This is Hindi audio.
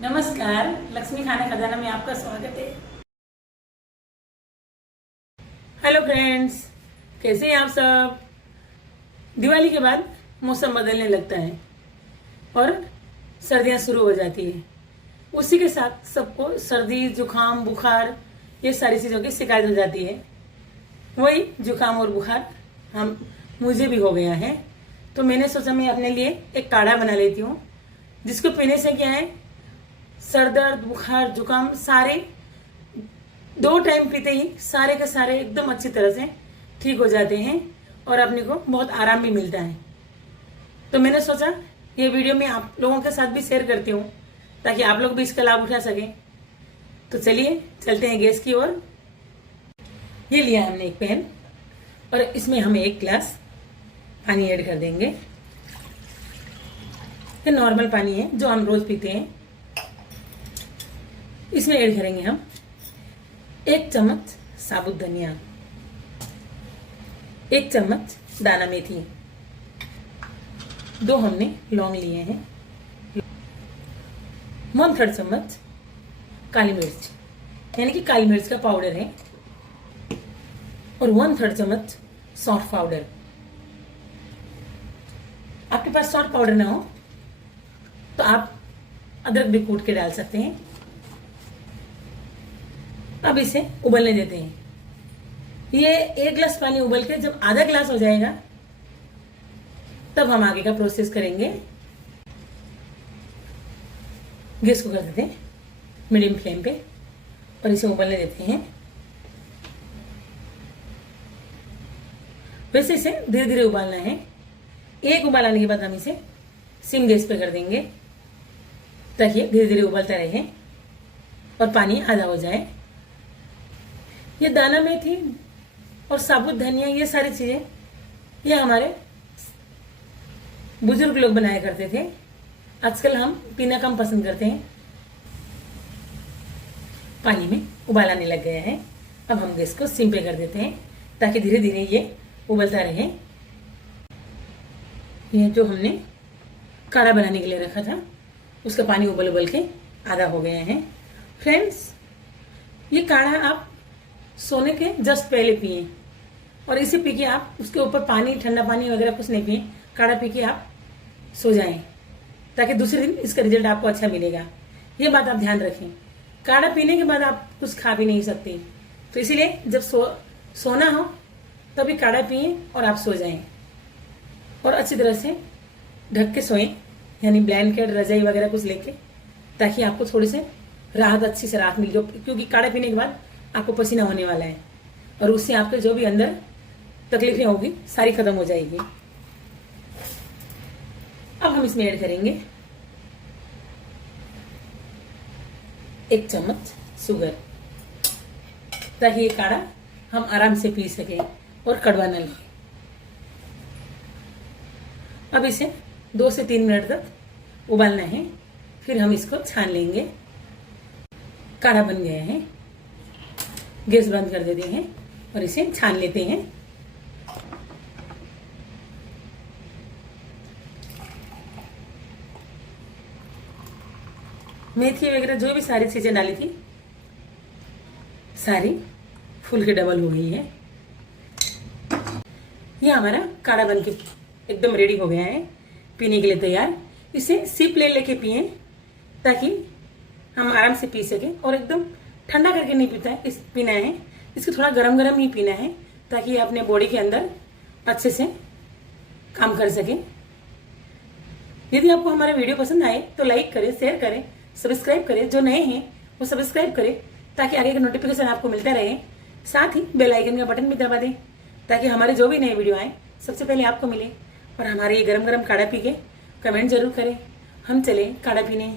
नमस्कार, लक्ष्मी खाना खजाना में आपका स्वागत है। हेलो फ्रेंड्स, कैसे हैं आप सब। दिवाली के बाद मौसम बदलने लगता है और सर्दियां शुरू हो जाती है। उसी के साथ सबको सर्दी, जुकाम, बुखार ये सारी चीज़ों की शिकायत हो जाती है। वही जुकाम और बुखार मुझे भी हो गया है। तो मैंने सोचा मैं अपने लिए एक काढ़ा बना लेती हूँ, जिसको पीने से क्या है, सर दर्द, बुखार, जुकाम सारे 2 टाइम पीते ही सारे के सारे एकदम अच्छी तरह से ठीक हो जाते हैं और अपने को बहुत आराम भी मिलता है। तो मैंने सोचा ये वीडियो मैं आप लोगों के साथ भी शेयर करती हूँ, ताकि आप लोग भी इसका लाभ उठा सकें। तो चलिए चलते हैं गैस की ओर। ये लिया हमने एक पैन और इसमें हम 1 गिलास पानी ऐड कर देंगे। ये नॉर्मल पानी है जो हम रोज पीते हैं। इसमें ऐड करेंगे हम 1 चम्मच साबुत धनिया, 1 चम्मच दाना मेथी, 2 हमने लौंग लिए हैं, 1/3 चम्मच काली मिर्च यानी कि काली मिर्च का पाउडर है, और 1/3 चम्मच सौंफ पाउडर। आपके पास सौंफ पाउडर ना हो तो आप अदरक भी कूट के डाल सकते हैं। अब इसे उबलने देते हैं। ये 1 गिलास पानी उबल के जब आधा गिलास हो जाएगा तब हम आगे का प्रोसेस करेंगे। गैस को कर देते हैं मीडियम फ्लेम पे और इसे उबलने देते हैं। वैसे इसे धीरे धीरे उबालना है। 1 उबाल आने के बाद हम इसे सिम गैस पे कर देंगे, ताकि धीरे धीरे उबलता रहे और पानी आधा हो जाए। ये दाना मेथी और साबुत धनिया, ये सारी चीजें ये हमारे बुजुर्ग लोग बनाया करते थे। आजकल हम पीना कम पसंद करते हैं। पानी में उबाल आने लग गया है। अब हम गैस को सिम पे कर देते हैं, ताकि धीरे धीरे ये उबलता रहे। ये जो हमने काढ़ा बनाने के लिए रखा था, उसका पानी उबल उबल के आधा हो गया है। फ्रेंड्स, ये काढ़ा आप सोने के जस्ट पहले पिए और इसे पी के आप उसके ऊपर पानी, ठंडा पानी वगैरह कुछ नहीं पिए। काढ़ा पी के आप सो जाएं, ताकि दूसरे दिन इसका रिजल्ट आपको अच्छा मिलेगा। ये बात आप ध्यान रखें। काढ़ा पीने के बाद आप कुछ खा भी नहीं सकते, तो इसीलिए जब सोना हो तभी काढ़ा पिए और आप सो जाएं और अच्छी तरह से ढक के सोएं, यानी ब्लैंकेट, रजाई वगैरह कुछ लेके, ताकि आपको थोड़ी से राहत, अच्छी से राहत मिल जाए। क्योंकि काढ़ा पीने के बाद आपको पसीना होने वाला है और उससे आपके जो भी अंदर तकलीफें होगी सारी खत्म हो जाएगी। अब हम इसमें ऐड करेंगे 1 चम्मच शुगर, ताकि ये काढ़ा हम आराम से पी सके और कड़वा न लगे। अब इसे 2 से 3 मिनट तक उबालना है, फिर हम इसको छान लेंगे। काढ़ा बन गया है। गैस बंद कर देते हैं और इसे छान लेते हैं। मेथी वगैरह जो भी सारी चीजें डाली थी सारी फुल के डबल हो गई है। ये हमारा काढ़ा बन के एकदम रेडी हो गया है, पीने के लिए तैयार। इसे सिप ले लेके पिए, ताकि हम आराम से पी सके। और एकदम ठंडा करके नहीं पीना है, इसको थोड़ा गरम गरम ही पीना है, ताकि ये अपने बॉडी के अंदर अच्छे से काम कर सके। यदि आपको हमारा वीडियो पसंद आए तो लाइक करें, शेयर करें, सब्सक्राइब करें। जो नए हैं वो सब्सक्राइब करें, ताकि आगे का नोटिफिकेशन आपको मिलता रहे। साथ ही बेल आइकन का बटन भी दबा दें, ताकि हमारे जो भी नए वीडियो आए सबसे पहले आपको मिले। और हमारे ये गरम गरम काढ़ा पी के कमेंट जरूर करें। हम चले काढ़ा पीने।